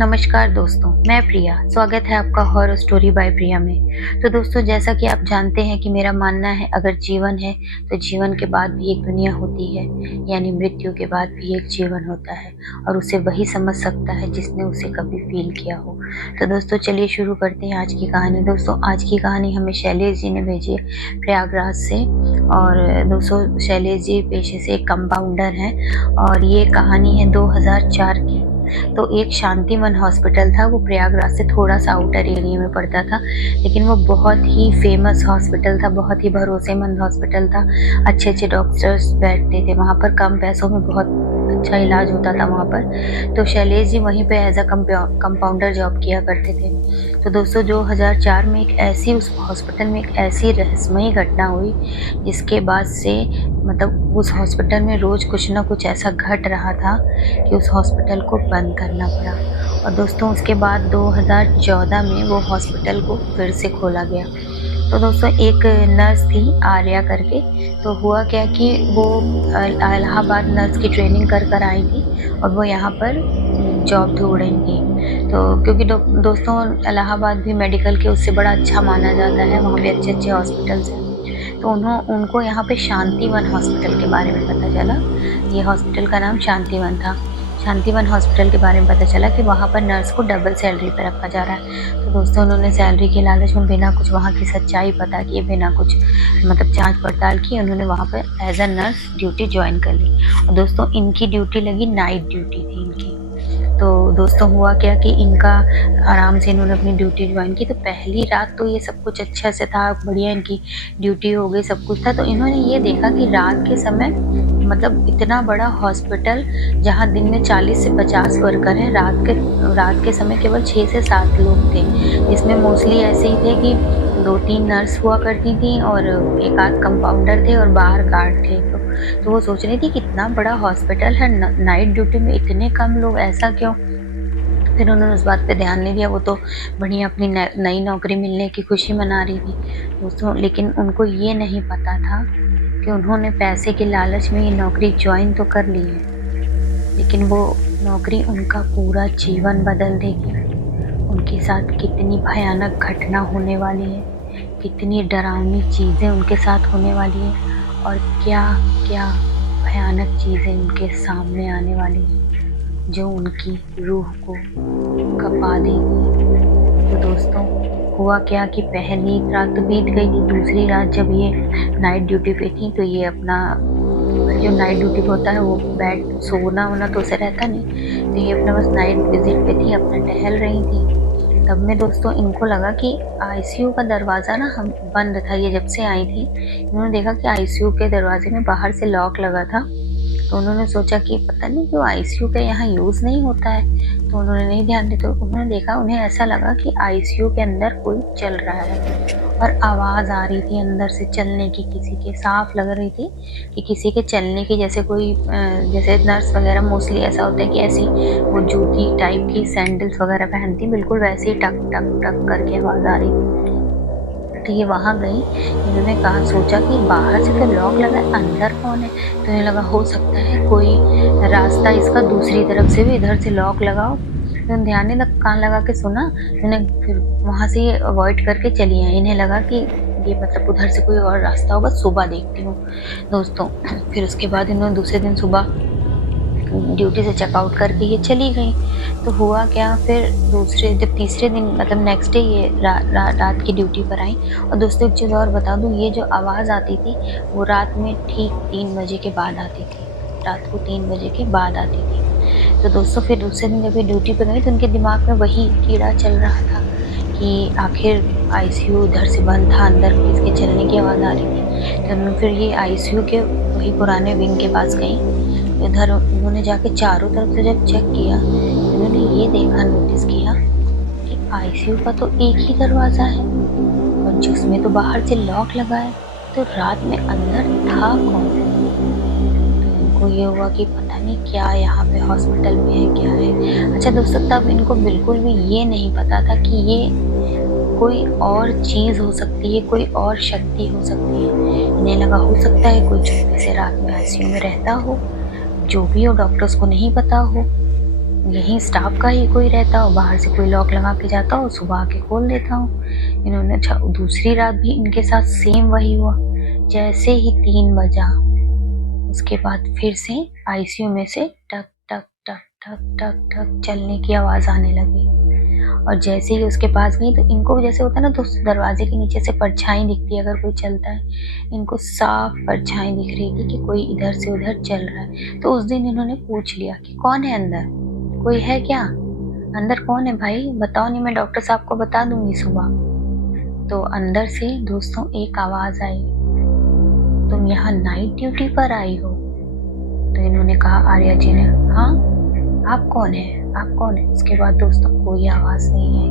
नमस्कार दोस्तों, मैं प्रिया। स्वागत है आपका हॉरर स्टोरी बाय प्रिया में। तो दोस्तों, जैसा कि आप जानते हैं कि मेरा मानना है अगर जीवन है तो जीवन के बाद भी एक दुनिया होती है, यानी मृत्यु के बाद भी एक जीवन होता है और उसे वही समझ सकता है जिसने उसे कभी फील किया हो। तो दोस्तों, चलिए शुरू करते हैं आज की कहानी। दोस्तों, आज की कहानी हमें शैलेश जी ने भेजी है प्रयागराज से। और दोस्तों, शैलेश जी पेशे से एक कंपाउंडर हैं और ये कहानी है 2004 की। तो एक शांतिवन हॉस्पिटल था, वो प्रयागराज से थोड़ा-सा आउटर एरिया में पड़ता था, लेकिन वो बहुत ही फ़ेमस हॉस्पिटल था, बहुत ही भरोसेमंद हॉस्पिटल था। अच्छे-अच्छे डॉक्टर्स बैठते थे वहाँ पर, कम पैसों में बहुत अच्छा इलाज होता था वहाँ पर। तो शैलेश जी वहीं पे एज़ अ कंपाउंडर जॉब किया करते थे। तो दोस्तों, 2004 में एक ऐसी उस हॉस्पिटल में एक ऐसी रहस्यमयी घटना हुई, जिसके बाद से मतलब उस हॉस्पिटल में रोज़ कुछ न कुछ ऐसा घट रहा था कि उस हॉस्पिटल को बंद करना पड़ा। और दोस्तों, उसके बाद 2014 में वो हॉस्पिटल को फिर से खोला गया। तो दोस्तों, एक नर्स थी आर्या करके। तो हुआ क्या कि वो इलाहाबाद नर्स की ट्रेनिंग कर आई थी और वो यहाँ पर जॉब ढूँढ रही थी। तो क्योंकि दोस्तों, इलाहाबाद भी मेडिकल के उससे बड़ा अच्छा माना जाता है, वहाँ पे अच्छे-अच्छे हॉस्पिटल्स हैं। तो उनको यहाँ पे शांतिवन हॉस्पिटल के बारे में पता चला। ये हॉस्पिटल का नाम शांतिवन था। शांतिवन हॉस्पिटल के बारे में पता चला कि वहाँ पर नर्स को डबल सैलरी पे रखा जा रहा है। तो दोस्तों, उन्होंने सैलरी के लालच में बिना कुछ वहाँ की सच्चाई पता किए, बिना कुछ मतलब जाँच-पड़ताल किए, उन्होंने वहाँ पर as a nurse duty join कर ली। और दोस्तों, इनकी ड्यूटी लगी, नाइट ड्यूटी थी इनकी। तो दोस्तों, हुआ क्या कि इनका आराम से इन्होंने अपनी ड्यूटी ज्वाइन की। तो पहली रात तो ये सब कुछ अच्छा से था, बढ़िया इनकी ड्यूटी हो गई, सब कुछ था। तो इन्होंने ये देखा कि रात के समय मतलब इतना बड़ा हॉस्पिटल, जहाँ दिन में 40 से 50 वर्कर हैं, रात के समय केवल 6 से 7 लोग थे। इसमें मोस्टली ऐसे ही थे कि 2-3 नर्स हुआ करती थीं और 1 आध कंपाउंडर थे और बाहर गार्ड थे। तो वो सोच रही थी कितना बड़ा हॉस्पिटल है, नाइट ड्यूटी में इतने कम लोग, ऐसा क्यों? फिर उन्होंने उस बात पे ध्यान नहीं दिया, वो तो बढ़िया अपनी नई नौकरी मिलने की खुशी मना रही थी दोस्तों। लेकिन उनको ये नहीं पता था कि उन्होंने पैसे के लालच में ये नौकरी ज्वाइन तो कर ली है, लेकिन वो नौकरी उनका पूरा जीवन बदल देगी। उनके साथ कितनी भयानक घटना होने वाली है, कितनी डरावनी चीज़ें उनके साथ होने वाली है और क्या-क्या भयानक चीज़ें उनके सामने आने वाली हैं, जो उनकी रूह को कँपा देगी। तो दोस्तों, हुआ क्या कि पहली रात तो बीत गई थी, दूसरी रात जब ये नाइट ड्यूटी पे थी, तो ये अपना जो नाइट ड्यूटी पे होता है वो सोना-वोना तो उसे रहता नहीं, तो ये अपना बस नाइट विज़िट पे थी, अपना टहल रही थी। तब में दोस्तों, इनको लगा कि आईसीयू का दरवाज़ा ना हम बंद था। ये जब से आई थी, इन्होंने देखा कि आईसीयू के दरवाजे में बाहर से लॉक लगा था। तो उन्होंने सोचा कि पता नहीं क्यों आईसीयू का यहाँ यूज़ नहीं होता है, तो उन्होंने नहीं ध्यान दिया। तो उन्होंने देखा, उन्हें ऐसा लगा कि आईसीयू के अंदर कोई चल रहा है और आवाज़ आ रही थी अंदर से चलने की, किसी के। साफ लग रही थी कि किसी के चलने की, जैसे कोई जैसे नर्स वगैरह मोस्टली ऐसा होता है कि ऐसी वो जूती टाइप की सैंडल्स वगैरह पहनती, बिल्कुल वैसे ही टक टक टक करके आवाज़ आ रही थी। तो ये वहाँ गई, इन्होंने कहा, सोचा कि बाहर से तो लॉक लगा है, अंदर कौन है? तो इन्हें लगा हो सकता है कोई रास्ता इसका दूसरी तरफ से भी, इधर से लॉक लगा हो। तो ध्यान नहीं लगा, कान लगा के सुना। इन्हें फिर वहाँ से ये अवॉइड करके चली आई। इन्हें लगा कि ये मतलब उधर से कोई और रास्ता होगा, सुबह देखती हूँ दोस्तों। फिर उसके बाद इन्होंने दूसरे दिन सुबह ड्यूटी से चेकआउट करके ये चली गई। तो हुआ क्या, फिर जब तीसरे दिन मतलब नेक्स्ट डे ये रात की ड्यूटी पर आई। और दोस्तों, एक चीज़ और बता दूँ, ये जो आवाज़ आती थी वो रात में ठीक 3 बजे के बाद आती थी। रात को 3 बजे के बाद आती थी। तो दोस्तों, फिर दूसरे दिन जब ये ड्यूटी पे गई तो उनके दिमाग में वही कीड़ा चल रहा था कि आखिर आईसीयू इधर से बंद था, अंदर किसके चलने की आवाज़ आ रही थी। तो फिर ये आईसीयू के वही पुराने विंग के पास गई। इधर उन्होंने जाके चारों तरफ से जब चेक किया, उन्होंने ये देखा, नोटिस किया कि आईसीयू का तो एक ही दरवाज़ा है और जिसमें तो बाहर से लॉक लगा है। तो रात में अंदर था कौन? तो इनको ये हुआ कि पता नहीं क्या यहाँ पे हॉस्पिटल में है, क्या है। अच्छा दोस्तों, तब इनको बिल्कुल भी ये नहीं पता था कि ये कोई और चीज़ हो सकती है, कोई और शक्ति हो सकती है। इन्हें लगा हो सकता है कोई चुपके से रात में आईसीयू में रहता हो, जो भी हो डॉक्टर्स को नहीं पता हो। यहीं स्टाफ का ही कोई रहता हो, बाहर से कोई लॉक लगा के जाता हो, सुबह आके खोल देता हूँ। इन्होंने अच्छा दूसरी रात भी इनके साथ सेम वही हुआ। जैसे ही 3 बजा, उसके बाद फिर से आईसीयू में से टक टक टक टक टक टक चलने की आवाज आने लगी। और जैसे ही उसके पास गई तो इनको भी जैसे होता है ना, तो दरवाजे के नीचे से परछाई दिखती है अगर कोई चलता है, इनको साफ परछाई दिख रही थी कि कोई इधर से उधर चल रहा है। तो उस दिन इन्होंने पूछ लिया कि कौन है अंदर, कोई है क्या, अंदर कौन है भाई, बताओ, नहीं मैं डॉक्टर साहब को बता दूंगी सुबह। तो अंदर से दोस्तों एक आवाज आई, तुम यहाँ नाइट ड्यूटी पर आई हो? तो इन्होंने कहा, आर्या जी ने, हाँ आप कौन है, आप कौन है? उसके बाद दोस्तों कोई आवाज नहीं आई।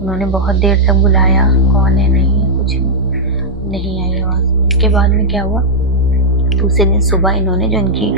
उन्होंने बहुत देर तक बुलाया, कौन है, नहीं है, कुछ नहीं आई आवाज। उसके बाद में क्या हुआ, दूसरे दिन सुबह इन्होंने जो इनकी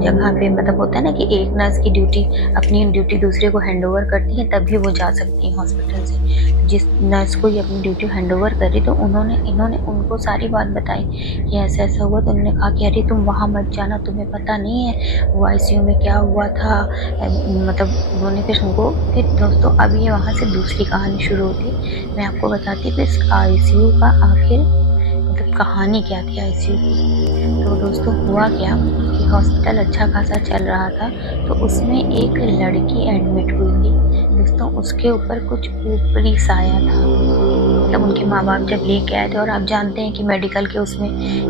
जगह पे मतलब होता है ना कि एक नर्स की ड्यूटी अपनी ड्यूटी दूसरे को हैंड ओवर करती है तभी वो जा सकती है हॉस्पिटल से। जिस नर्स को ये अपनी ड्यूटी हैंड ओवर करी तो इन्होंने उनको सारी बात बताई कि ऐसा ऐसा हुआ। तो उन्होंने कहा कि अरे तुम वहाँ मत जाना, तुम्हें पता नहीं है वो आईसीयू में क्या हुआ था। मतलब उन्होंने फिर उनको, फिर दोस्तों अब ये वहाँ से दूसरी कहानी शुरू होती। मैं आपको बताती हूँ इस आईसीयू का आखिर मतलब कहानी क्या थी आईसीयू की। तो दोस्तों हुआ क्या कि हॉस्पिटल अच्छा खासा चल रहा था, तो उसमें एक लड़की एडमिट हुई थी। दोस्तों उसके ऊपर कुछ ऊपरी साया था, मतलब उनके माँ बाप जब लेके आए थे, और आप जानते हैं कि मेडिकल के उसमें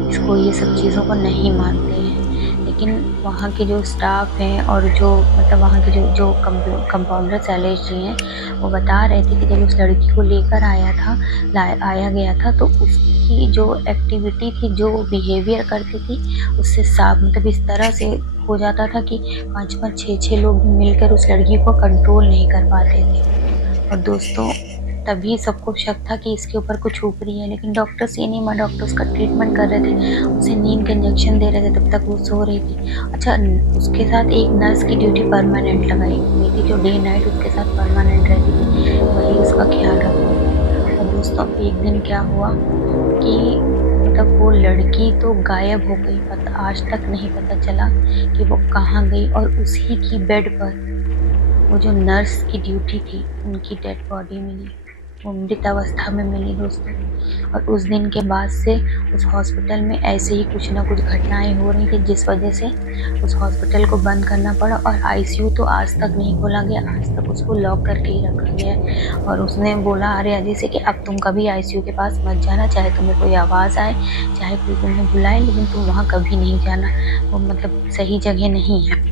इसको ये सब चीज़ों को नहीं मानते हैं, लेकिन वहाँ के जो स्टाफ हैं और जो मतलब वहाँ के जो कंपाउंडर शैलेश जी हैं, वो बता रहे थे कि जब उस लड़की को लेकर आया गया था तो उसकी जो एक्टिविटी थी, जो वो बिहेवियर करती थी, उससे साफ मतलब इस तरह से हो जाता था कि 5-5 6-6 लोग मिलकर उस लड़की को कंट्रोल नहीं कर पाते थे। और दोस्तों तभी सबको शक था कि इसके ऊपर कुछ ऊपरी है, लेकिन डॉक्टर्स ये नहीं माना, डॉक्टर उसका ट्रीटमेंट कर रहे थे, उसे नींद के इंजेक्शन दे रहे थे, तब तक वो सो रही थी। अच्छा उसके साथ एक नर्स की ड्यूटी परमानेंट लगाई हुई थी, जो डे नाइट उसके साथ परमानेंट रहती थी, वही उसका ख्याल रखती। और दोस्तों एक दिन क्या हुआ कि मतलब वो लड़की तो गायब हो गई, पता आज तक नहीं पता चला कि वो कहाँ गई। और उसी की बेड पर वो जो नर्स की ड्यूटी थी उनकी डेड बॉडी मिली, वो मृत अवस्था में मिली दोस्तों। और उस दिन के बाद से उस हॉस्पिटल में ऐसे ही कुछ ना कुछ घटनाएं हो रही थी, जिस वजह से उस हॉस्पिटल को बंद करना पड़ा। और आईसीयू तो आज तक नहीं खोला गया, आज तक उसको लॉक करके ही रखा गया है। और उसने बोला आर्या जी से कि अब तुम कभी आईसीयू के पास मत जाना, चाहे तुम्हें कोई आवाज़ आए, चाहे कोई तुम्हें बुलाए, लेकिन तुम वहाँ कभी नहीं जाना, वो मतलब सही जगह नहीं है।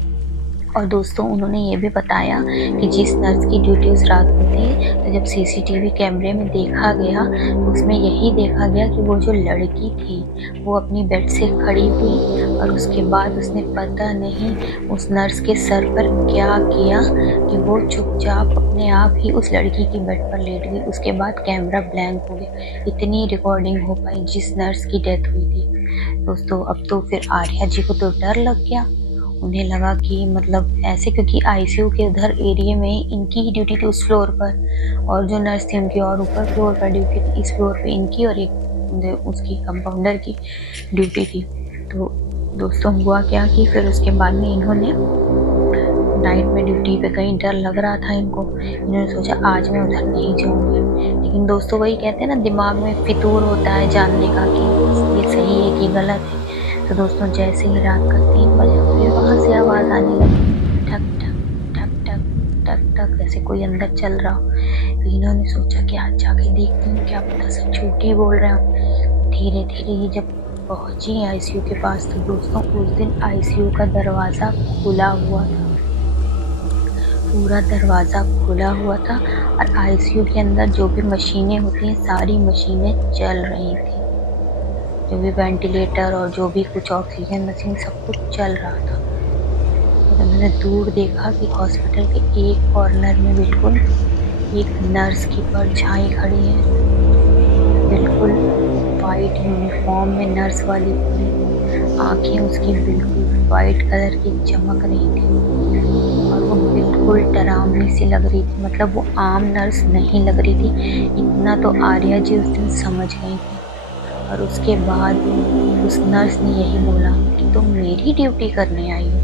और दोस्तों उन्होंने ये भी बताया कि जिस नर्स की ड्यूटी उस रात को थी, तो जब सीसीटीवी कैमरे में देखा गया तो उसमें यही देखा गया कि वो जो लड़की थी वो अपनी बेड से खड़ी हुई, और उसके बाद उसने पता नहीं उस नर्स के सर पर क्या किया कि वो चुपचाप अपने आप ही उस लड़की की बेड पर लेट गई। उसके बाद कैमरा ब्लैंक हो गया, इतनी रिकॉर्डिंग हो पाई जिस नर्स की डेथ हुई थी। दोस्तों अब तो फिर आर्या जी को तो डर लग गया, उन्हें लगा कि मतलब ऐसे, क्योंकि आईसीयू के उधर एरिया में इनकी ही ड्यूटी थी उस फ्लोर पर, और जो नर्स थी उनकी और ऊपर फ्लोर पर ड्यूटी थी, इस फ्लोर पे इनकी और एक उसकी कंपाउंडर की ड्यूटी थी। तो दोस्तों हुआ क्या कि फिर उसके बाद में इन्होंने नाइट में ड्यूटी पे, कहीं डर लग रहा था इनको, इन्होंने सोचा आज मैं उधर नहीं जाऊँगी। लेकिन दोस्तों वही कहते हैं ना, दिमाग में फितूर होता है जानने का कि ये सही है कि गलत है। तो दोस्तों जैसे ही रात का 3 बजा फिर वहाँ से आवाज़ आने लगी, ठक ठक ठक ठक ठक ठक, जैसे कोई अंदर चल रहा हो। तो इन्होंने सोचा कि आज जाके देखती हूँ, क्या पता सब झूठ ही बोल रहे हो। धीरे धीरे ये जब पहुँची आईसीयू के पास तो दोस्तों उस दिन आईसीयू का दरवाज़ा खुला हुआ था, पूरा दरवाज़ा खुला हुआ था, और आईसीयू के अंदर जो भी मशीनें होती हैं सारी मशीनें चल रही थी, जो भी वेंटिलेटर और जो भी कुछ ऑक्सीजन मशीन सब कुछ चल रहा था। तो मैंने दूर देखा कि हॉस्पिटल के एक कॉर्नर में बिल्कुल एक नर्स की परछाई खड़ी है, बिल्कुल वाइट यूनिफॉर्म में नर्स वाली, पूरी आंखें उसकी बिल्कुल वाइट कलर की चमक रही थी, और वो बिल्कुल डरावनी सी लग रही थी, मतलब वो आम नर्स नहीं लग रही थी। इतना तो आर्या जी उस दिन समझ गई थी। और उसके बाद उस नर्स ने यही बोला कि तुम मेरी ड्यूटी करने आई हो,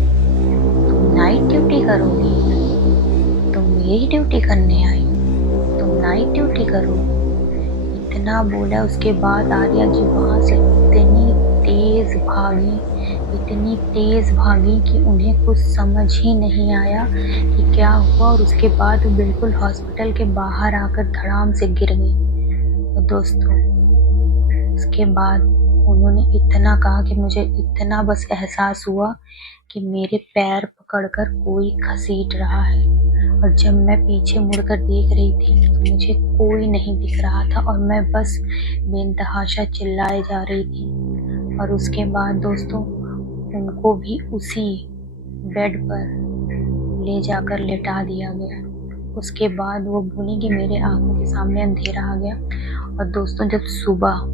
तुम नाइट ड्यूटी करोगी? तुम मेरी ड्यूटी करने आई हो? तुम नाइट ड्यूटी करोगी? इतना बोला। उसके बाद आर्या जी वहाँ से इतनी तेज भागी कि उन्हें कुछ समझ ही नहीं आया कि क्या हुआ। और उसके बाद वो बिल्कुल हॉस्पिटल के बाहर आकर धड़ाम से गिर गई। तो दोस्तों, उसके बाद उन्होंने इतना कहा कि मुझे इतना बस एहसास हुआ कि मेरे पैर पकड़कर कोई घसीट रहा है। और जब मैं पीछे मुड़कर देख रही थी तो मुझे कोई नहीं दिख रहा था और मैं बस बेतहाशा चिल्लाए जा रही थी। और उसके बाद दोस्तों, उनको भी उसी बेड पर ले जाकर लेटा दिया गया। उसके बाद वो बोली कि मेरे आंखों के सामने अंधेरा आ गया। और दोस्तों, जब सुबह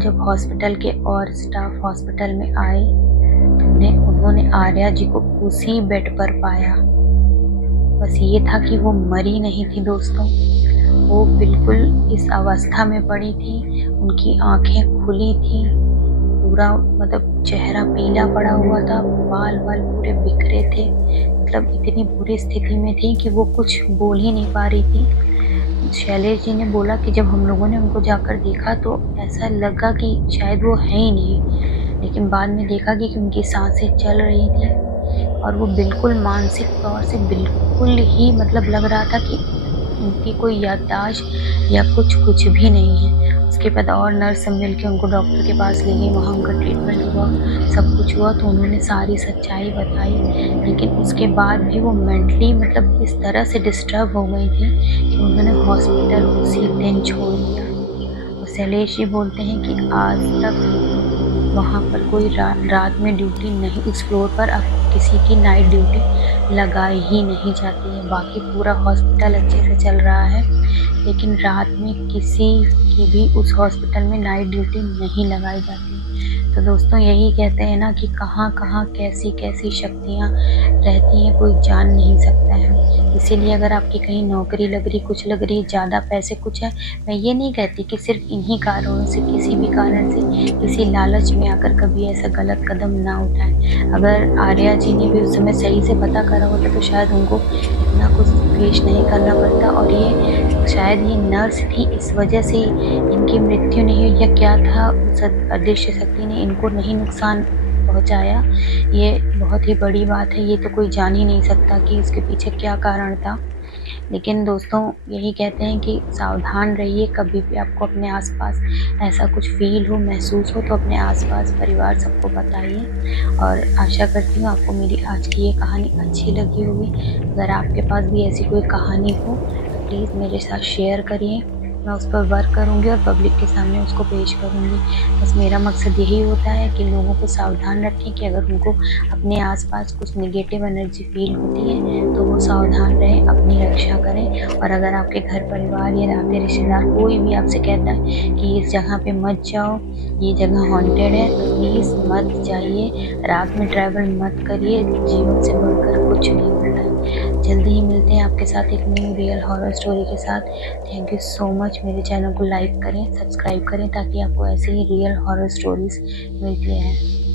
जब हॉस्पिटल के और स्टाफ हॉस्पिटल में आए तो उन्होंने आर्या जी को उसी बेड पर पाया। बस ये था कि वो मरी नहीं थी दोस्तों, वो बिल्कुल इस अवस्था में पड़ी थी। उनकी आंखें खुली थी, पूरा मतलब चेहरा पीला पड़ा हुआ था, बाल पूरे बिखरे थे। मतलब इतनी बुरी स्थिति में थी कि वो कुछ बोल ही नहीं पा रही थी। शैलेश जी ने बोला कि जब हम लोगों ने उनको जाकर देखा तो ऐसा लगा कि शायद वो है ही नहीं, लेकिन बाद में देखा कि उनकी सांसें चल रही थी और वो बिल्कुल मानसिक तौर से बिल्कुल ही मतलब लग रहा था कि उनकी कोई याददाश्त या कुछ भी नहीं है। उसके बाद और नर्स सब मिल के उनको डॉक्टर के पास ले गई, वहाँ उनका ट्रीटमेंट हुआ, सब कुछ हुआ। तो उन्होंने सारी सच्चाई बताई, लेकिन उसके बाद भी वो मेंटली मतलब इस तरह से डिस्टर्ब हो गई थी कि उन्होंने हॉस्पिटल उसी दिन छोड़ दिया। और शैलेश जी बोलते हैं कि आज तक वहाँ पर कोई रात में ड्यूटी नहीं, उस फ्लोर पर अब किसी की नाइट ड्यूटी लगाई ही नहीं जाती है। बाकी पूरा हॉस्पिटल अच्छे से चल रहा है, लेकिन रात में किसी की भी उस हॉस्पिटल में नाइट ड्यूटी नहीं लगाई जाती। तो दोस्तों, यही कहते हैं ना कि कहाँ कहाँ कैसी कैसी शक्तियाँ रहती हैं, कोई जान नहीं सकता है। इसीलिए अगर आपकी कहीं नौकरी लग रही, कुछ लग रही, ज़्यादा पैसे कुछ है, मैं ये नहीं कहती कि सिर्फ इन्हीं कारणों से, किसी भी कारण से, किसी लालच में आकर कभी ऐसा गलत कदम ना उठाएं। अगर आर्या जी ने भी उस समय सही से पता करा होता तो शायद उनको इतना कुछ फेस नहीं करना पड़ता। और ये शायद ये नर्स थी, इस वजह से इनकी मृत्यु नहीं हुई, या क्या था, उस अदृश्य शक्ति ने इनको नहीं नुकसान पहुंचाया। ये बहुत ही बड़ी बात है, ये तो कोई जान ही नहीं सकता कि इसके पीछे क्या कारण था। लेकिन दोस्तों, यही कहते हैं कि सावधान रहिए। कभी भी आपको अपने आसपास ऐसा कुछ फील हो, महसूस हो, तो अपने आसपास परिवार सबको बताइए। और आशा करती हूँ आपको मेरी आज की ये कहानी अच्छी लगी होगी। अगर आपके पास भी ऐसी कोई कहानी हो तो प्लीज़ मेरे साथ शेयर करिए, मैं उस पर वर्क करूँगी और पब्लिक के सामने उसको पेश करूँगी। बस मेरा मकसद यही होता है कि लोगों को सावधान रखें कि अगर उनको अपने आसपास कुछ नेगेटिव एनर्जी फील होती है तो वो सावधान रहें, अपनी रक्षा करें। और अगर आपके घर परिवार या आपके रिश्तेदार कोई भी आपसे कहता है कि इस जगह पे मत जाओ, ये जगह हॉन्टेड है, तो प्लीज़ मत जाइए, रात में ट्रैवल मत करिए। जीवन से बढ़कर कुछ नहीं होता है। जल्दी ही मिलते हैं आपके साथ एक न्यू रियल हॉरर स्टोरी के साथ। Thank you so much. मेरे चैनल को लाइक करें, सब्सक्राइब करें, ताकि आपको ऐसे ही रियल हॉरर स्टोरीज मिलती रहें।